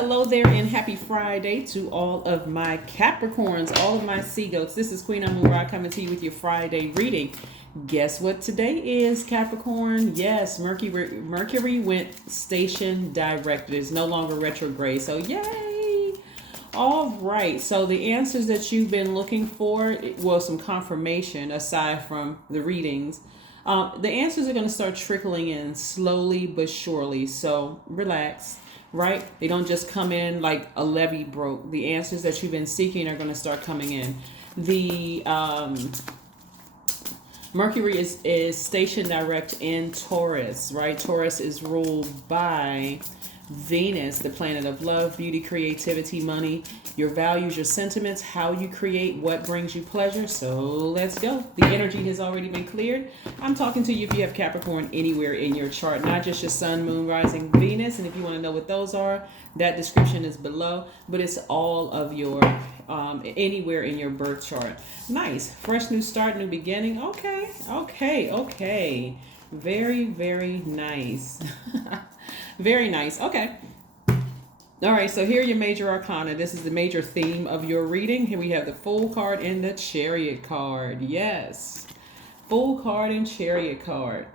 hello there, and happy Friday to all of my Capricorns, all of my sea goats. This is Queen Amun Ra coming to you with your Friday reading. Guess what today is, Capricorn? Yes, Mercury went station direct. It is no longer retrograde, so yay! All right, so the answers that you've been looking for, well, some confirmation aside from the readings. The answers are going to start trickling in slowly but surely, so relax, right? They don't just come in like a levee broke. The answers that you've been seeking are going to start coming in. The Mercury is stationed direct in Taurus, right? Taurus is ruled by Venus, the planet of love, beauty, creativity, money, your values, your sentiments, how you create, what brings you pleasure. So let's go. The energy has already been cleared. I'm talking to you if you have Capricorn anywhere in your chart, not just your sun, moon, rising, Venus. And if you want to know what those are, that description is below, but it's all of your anywhere in your birth chart. Nice. Fresh new start, new beginning. Okay. Very, very nice. Very nice. Okay. All right. So here are your major arcana. This is the major theme of your reading. Here we have the Fool card and the Chariot card. Yes. Fool card and Chariot card.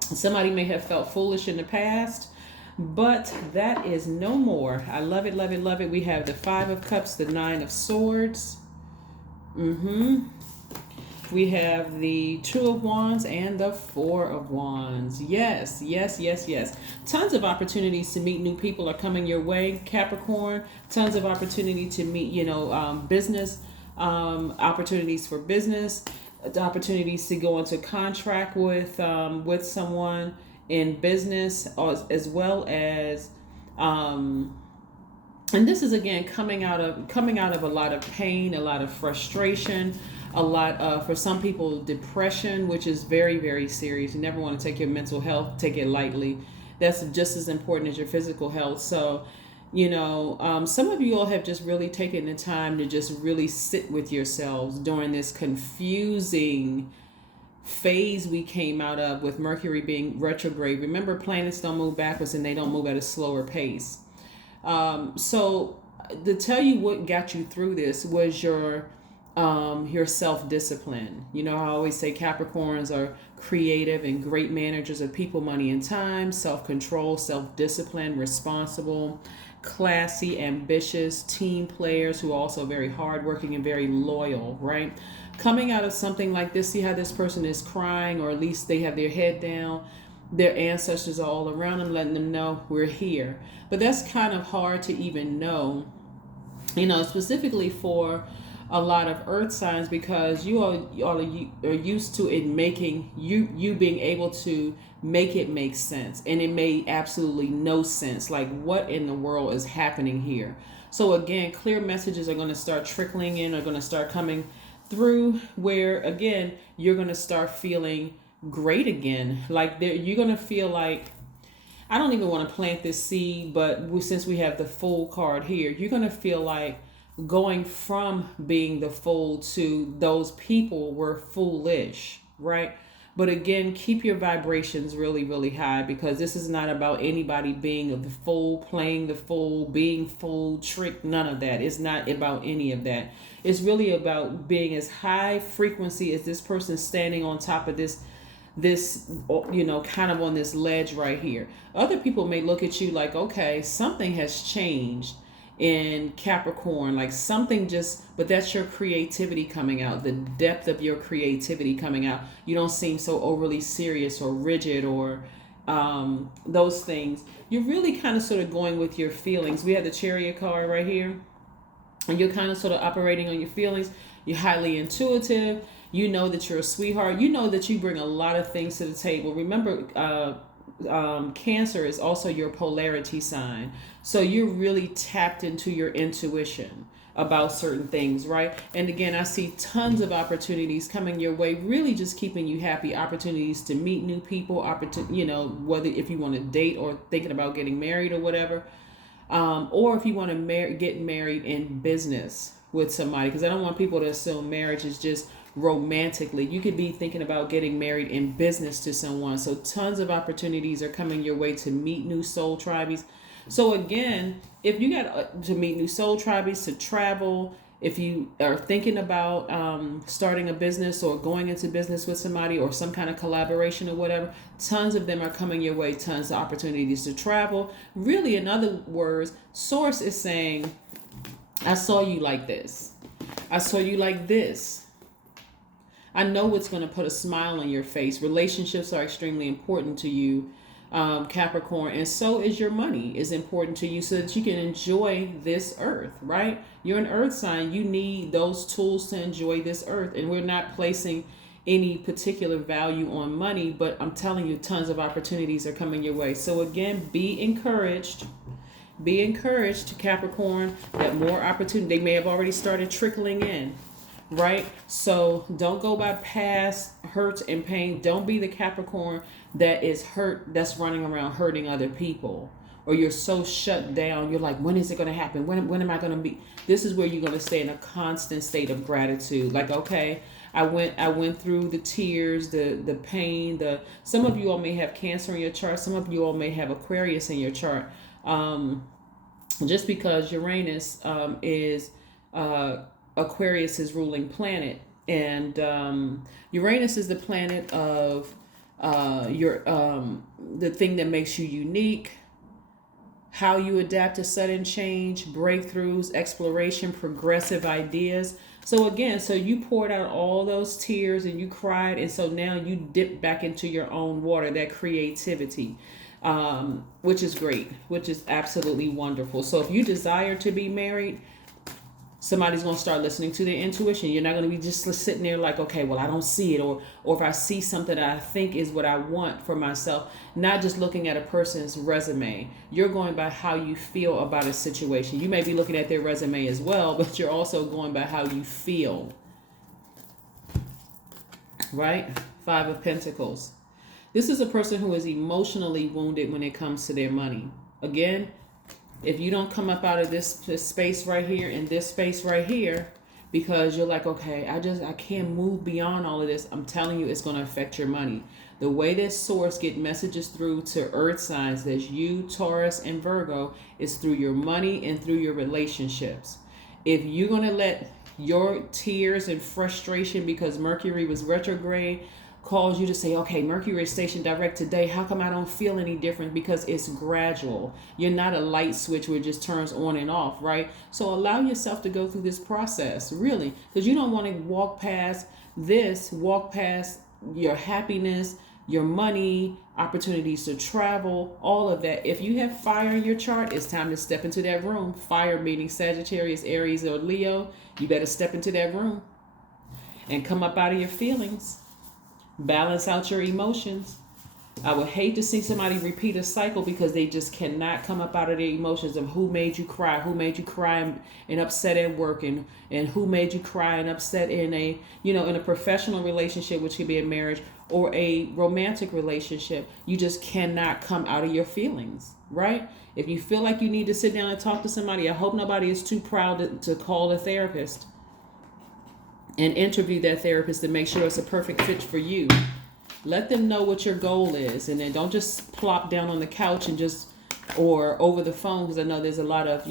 Somebody may have felt foolish in the past, but that is no more. I love it, love it, love it. We have the Five of Cups, the Nine of Swords. We have the Two of Wands and the Four of Wands. Yes. Tons of opportunities to meet new people are coming your way, Capricorn. Tons of opportunity to meet, business, opportunities for business, opportunities to go into contract with someone in business, as well as, and this is again coming out of a lot of pain, a lot of frustration, a lot of, for some people, depression, which is very, very serious. You never want to take your mental health, take it lightly. That's just as important as your physical health. So, some of you all have just really taken the time to just really sit with yourselves during this confusing phase we came out of with Mercury being retrograde. Remember, planets don't move backwards and they don't move at a slower pace. So to tell you what got you through this was your self-discipline. I always say Capricorns are creative and great managers of people, money, and time, self-control, self-discipline, responsible, classy, ambitious, team players who are also very hardworking and very loyal, right? Coming out of something like this, see how this person is crying, or at least they have their head down. Their ancestors are all around them, letting them know we're here. But that's kind of hard to even know, specifically for a lot of earth signs, because you are used to it making you being able to make it make sense, and it made absolutely no sense. Like, what in the world is happening here? So again, clear messages are going to start trickling in, are going to start coming through, where again you're going to start feeling great again. Like, you're going to feel like, I don't even want to plant this seed, but since we have the Fool card here, you're going to feel like going from being the fool to those people were foolish, right? But again, keep your vibrations really, really high, because this is not about anybody being the fool, playing the fool, being fooled, tricked, none of that. It's not about any of that. It's really about being as high frequency as this person standing on top of this kind of on this ledge right here. Other people may look at you like, okay, something has changed in Capricorn, like something but that's your creativity coming out, the depth of your creativity coming out. You don't seem so overly serious or rigid or those things. You're really kind of sort of going with your feelings. We have the Chariot card right here, and you're kind of sort of operating on your feelings. You're highly intuitive. You know that you're a sweetheart. You know that you bring a lot of things to the table. Remember, Cancer is also your polarity sign. So you're really tapped into your intuition about certain things, right? And again, I see tons of opportunities coming your way, really just keeping you happy. Opportunities to meet new people, whether if you want to date or thinking about getting married or whatever, or if you want to get married in business with somebody, because I don't want people to assume marriage is just romantically. You could be thinking about getting married in business to someone. So tons of opportunities are coming your way to meet new soul tribes, So again, if you got to meet new soul tribes, to travel, if you are thinking about starting a business or going into business with somebody or some kind of collaboration or whatever, tons of them are coming your way, tons of opportunities to travel. Really, in other words, Source is saying, I saw you like this. I saw you like this. I know it's going to put a smile on your face. Relationships are extremely important to you, Capricorn, and so is your money is important to you so that you can enjoy this earth, right? You're an earth sign. You need those tools to enjoy this earth, and we're not placing any particular value on money, but I'm telling you, tons of opportunities are coming your way. So again, be encouraged. Be encouraged, Capricorn, that more opportunity, they may have already started trickling in, right? So don't go by past hurts and pain. Don't be the Capricorn that is hurt, that's running around hurting other people. Or you're so shut down, you're like, when is it going to happen? When am I going to be? This is where you're going to stay in a constant state of gratitude. Like, okay, I went through the tears, the pain, some of you all may have Cancer in your chart. Some of you all may have Aquarius in your chart. Just because Uranus is Aquarius's ruling planet, and Uranus is the planet of the thing that makes you unique, how you adapt to sudden change, breakthroughs, exploration, progressive ideas. So again, so you poured out all those tears and you cried, and so now you dip back into your own water, that creativity. Which is great, which is absolutely wonderful. So if you desire to be married, somebody's going to start listening to their intuition. You're not going to be just sitting there like, okay, well, I don't see it. Or if I see something that I think is what I want for myself, not just looking at a person's resume. You're going by how you feel about a situation. You may be looking at their resume as well, but you're also going by how you feel. Right? 5 of Pentacles. This is a person who is emotionally wounded when it comes to their money. Again, if you don't come up out of this space right here and this space right here, because you're like, okay, I can't move beyond all of this, I'm telling you, it's going to affect your money. The way that Source get messages through to earth signs, that's you, Taurus, and Virgo, is through your money and through your relationships. If you're going to let your tears and frustration because Mercury was retrograde cause you to say, okay, Mercury is stationed direct today, how come I don't feel any different? Because it's gradual. You're not a light switch where it just turns on and off, right? So allow yourself to go through this process, really, because you don't want to walk past your happiness, your money, opportunities to travel, all of that. If you have fire in your chart, it's time to step into that room. Fire meaning Sagittarius, Aries, or Leo. You better step into that room and come up out of your feelings. Balance out your emotions. I would hate to see somebody repeat a cycle because they just cannot come up out of their emotions of who made you cry and upset at work, and who made you cry and upset in a professional relationship, which could be a marriage or a romantic relationship. You just cannot come out of your feelings, right? If you feel like you need to sit down and talk to somebody, I hope nobody is too proud to call a therapist and interview that therapist to make sure it's a perfect fit for you. Let them know what your goal is, and then don't just plop down on the couch and or over the phone, because I know there's a lot of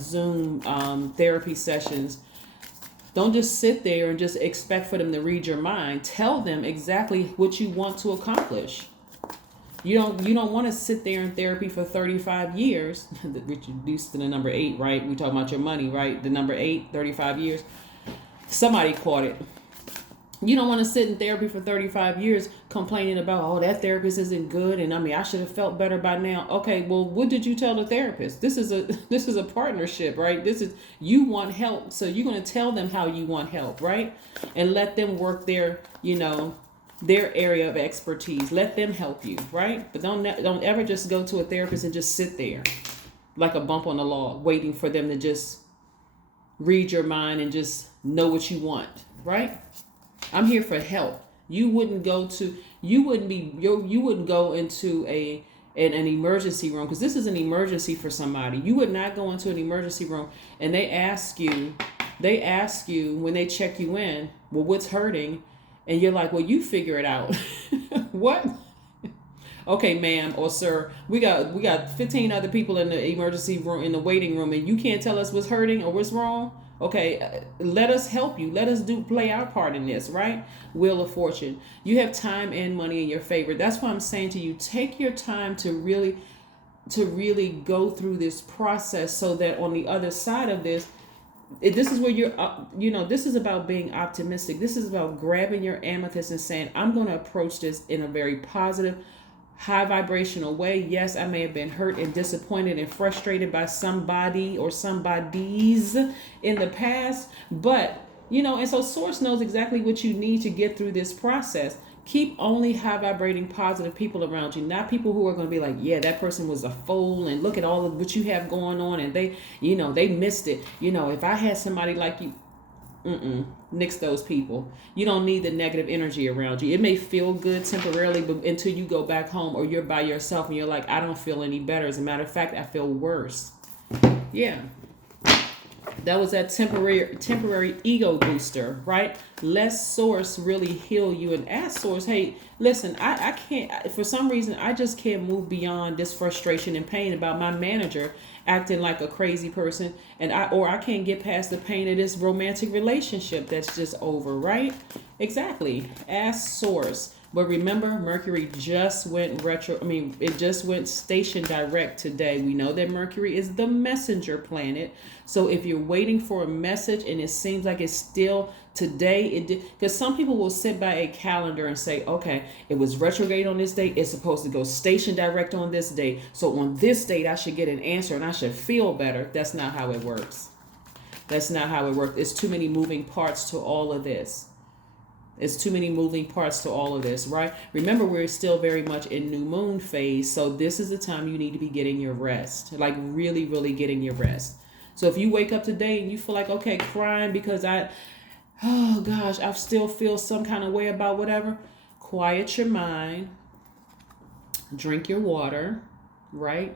Zoom therapy sessions. Don't just sit there and just expect for them to read your mind. Tell them exactly what you want to accomplish. You don't want to sit there in therapy for 35 years. Reduced to the number 8, right? We talk about your money, right? The number 8, 35 years. Somebody caught it. You don't want to sit in therapy for 35 years complaining about, oh, that therapist isn't good, and I should have felt better by now. Okay, well, what did you tell the therapist? This is a partnership, right? You want help, so you're going to tell them how you want help, right? And let them work their area of expertise. Let them help you, right? But don't ever just go to a therapist and just sit there like a bump on the log, waiting for them to just read your mind and just know what you want, right? I'm here for help. You wouldn't go into an emergency room, because this is an emergency for somebody. You would not go into an emergency room and they ask you when they check you in, well, what's hurting? And you're like, well, you figure it out. What? Okay, ma'am or sir, we got 15 other people in the emergency room, in the waiting room, and you can't tell us what's hurting or what's wrong. Okay, let us help you. Let us play our part in this, right? Wheel of Fortune. You have time and money in your favor. That's why I'm saying to you, take your time to really go through this process, so that on the other side of this, this is where this is about being optimistic. This is about grabbing your amethyst and saying, I'm going to approach this in a very positive, high vibrational way. Yes, I may have been hurt and disappointed and frustrated by somebody or somebodies in the past, but and so Source knows exactly what you need to get through this process. Keep only high vibrating positive people around you, not people who are going to be like, yeah, that person was a fool and look at all of what you have going on and they missed it. If I had somebody like you, nix those people. You don't need the negative energy around you. It may feel good temporarily, but until you go back home or you're by yourself and you're like, I don't feel any better. As a matter of fact, I feel worse. Yeah. That was that temporary ego booster, right? Let Source really heal you, and ask Source, hey, listen, I can't, for some reason, I just can't move beyond this frustration and pain about my manager acting like a crazy person, and I can't get past the pain of this romantic relationship that's just over, right? Exactly. Ask Source. But remember, Mercury just went it just went station direct today. We know that Mercury is the messenger planet. So if you're waiting for a message and it seems like it's still today, because some people will sit by a calendar and say, okay, it was retrograde on this date. It's supposed to go station direct on this date. So on this date, I should get an answer and I should feel better. That's not how it works. That's not how it works. It's too many moving parts to all of this. It's too many moving parts to all of this, right? Remember, we're still very much in new moon phase. So this is the time you need to be getting your rest, like really, really getting your rest. So if you wake up today and you feel like, okay, crying because I still feel some kind of way about whatever, quiet your mind, drink your water, right?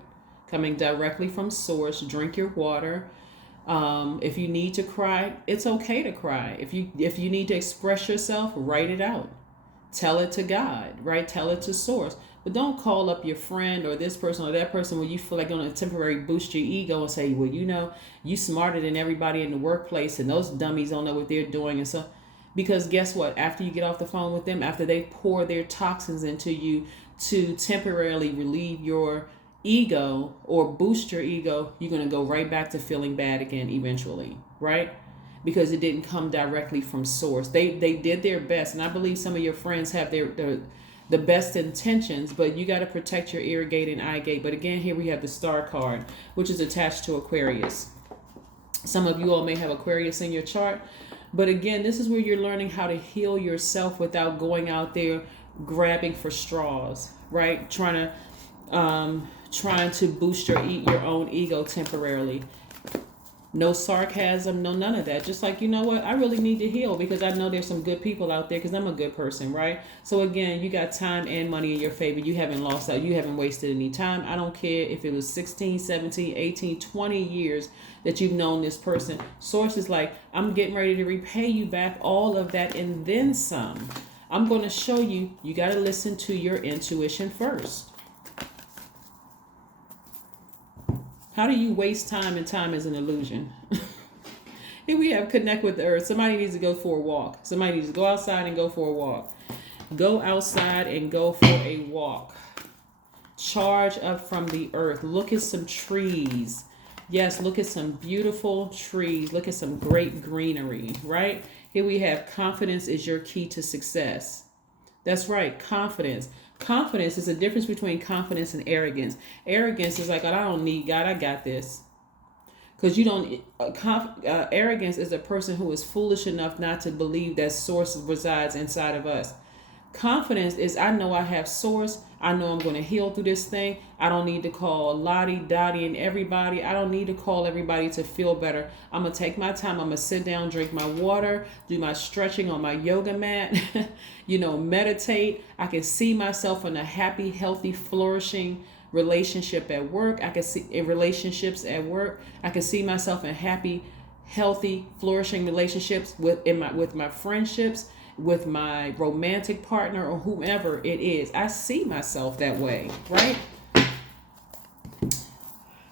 Coming directly from Source, drink your water. If you need to cry, it's okay to cry. If you need to express yourself, write it out. Tell it to God, right? Tell it to Source. But don't call up your friend or this person or that person when you feel like on a temporary boost your ego and say, well, you smarter than everybody in the workplace and those dummies don't know what they're doing. And so, because guess what? After you get off the phone with them, after they pour their toxins into you to temporarily relieve your ego or boost your ego, you're going to go right back to feeling bad again eventually, right? Because it didn't come directly from Source. They did their best, and I believe some of your friends have the best intentions, but you got to protect your ear gate and eye gate. But again, here we have the Star card, which is attached to Aquarius. Some of you all may have Aquarius in your chart, but again, this is where you're learning how to heal yourself without going out there grabbing for straws, right? Trying to boost your own ego temporarily. No sarcasm, no none of that. Just like, you know what? I really need to heal because I know there's some good people out there because I'm a good person, right? So again, you got time and money in your favor. You haven't lost out. You haven't wasted any time. I don't care if it was 16, 17, 18, 20 years that you've known this person. Source is like, I'm getting ready to repay you back all of that and then some. I'm going to show you, you got to listen to your intuition first. How do you waste time, and time is an illusion? Here we have connect with the earth. Somebody needs to go for a walk. Somebody needs to go outside and go for a walk. Go outside and go for a walk. Charge up from the earth. Look at some trees. Yes, look at some beautiful trees. Look at some great greenery, right? Here we have confidence is your key to success. That's right, confidence. Confidence is the difference between confidence and arrogance. Arrogance is like, I don't need God, I got this. Because you don't, arrogance is a person who is foolish enough not to believe that Source resides inside of us. Confidence is, I know I have Source. I know I'm going to heal through this thing. I don't need to call Lottie, Dottie, and everybody. I don't need to call everybody to feel better. I'm going to take my time. I'm going to sit down, drink my water, do my stretching on my yoga mat, meditate. I can see myself in a happy, healthy, flourishing relationship at work. I can see in relationships at work. I can see myself in happy, healthy, flourishing relationships with my friendships, with my romantic partner or whomever it is. I see myself that way, right?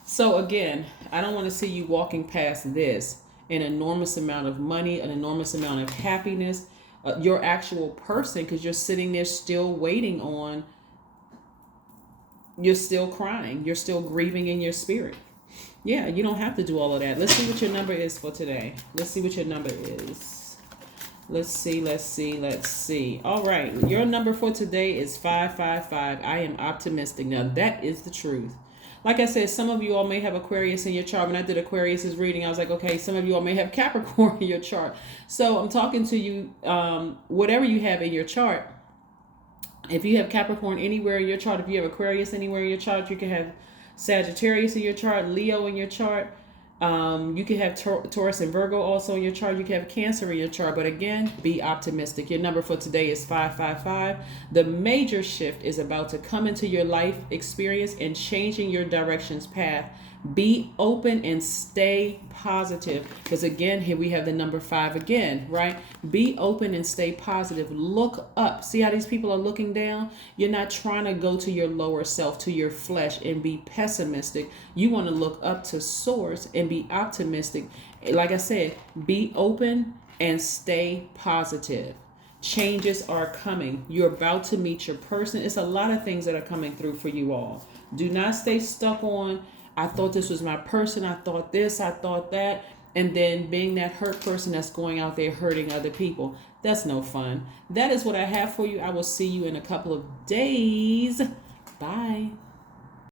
So again, I don't want to see you walking past this, an enormous amount of money, an enormous amount of happiness, your actual person, because you're sitting there still waiting on, you're still crying, you're still grieving in your spirit. Yeah, you don't have to do all of that. Let's see what your number is for today. Let's see what your number is. Let's see. All right, your number for today is 555. I am optimistic. Now, that is the truth. Like I said, some of you all may have Aquarius in your chart. When I did Aquarius's reading, I was like, okay, some of you all may have Capricorn in your chart. So I'm talking to you, whatever you have in your chart. If you have Capricorn anywhere in your chart, if you have Aquarius anywhere in your chart, you can have Sagittarius in your chart, Leo in your chart. You can have Taurus and Virgo also in your chart. You can have Cancer in your chart. But again, be optimistic. Your number for today is 555. The major shift is about to come into your life experience and changing your direction's path. Be open and stay positive. Because again, here we have the number 5 again, right? Be open and stay positive. Look up. See how these people are looking down? You're not trying to go to your lower self, to your flesh, and be pessimistic. You want to look up to source and be optimistic. Like I said, be open and stay positive. Changes are coming. You're about to meet your person. It's a lot of things that are coming through for you all. Do not stay stuck on, I thought this was my person, I thought this, I thought that, and then being that hurt person that's going out there hurting other people. That's no fun. That is what I have for you. I will see you in a couple of days. Bye.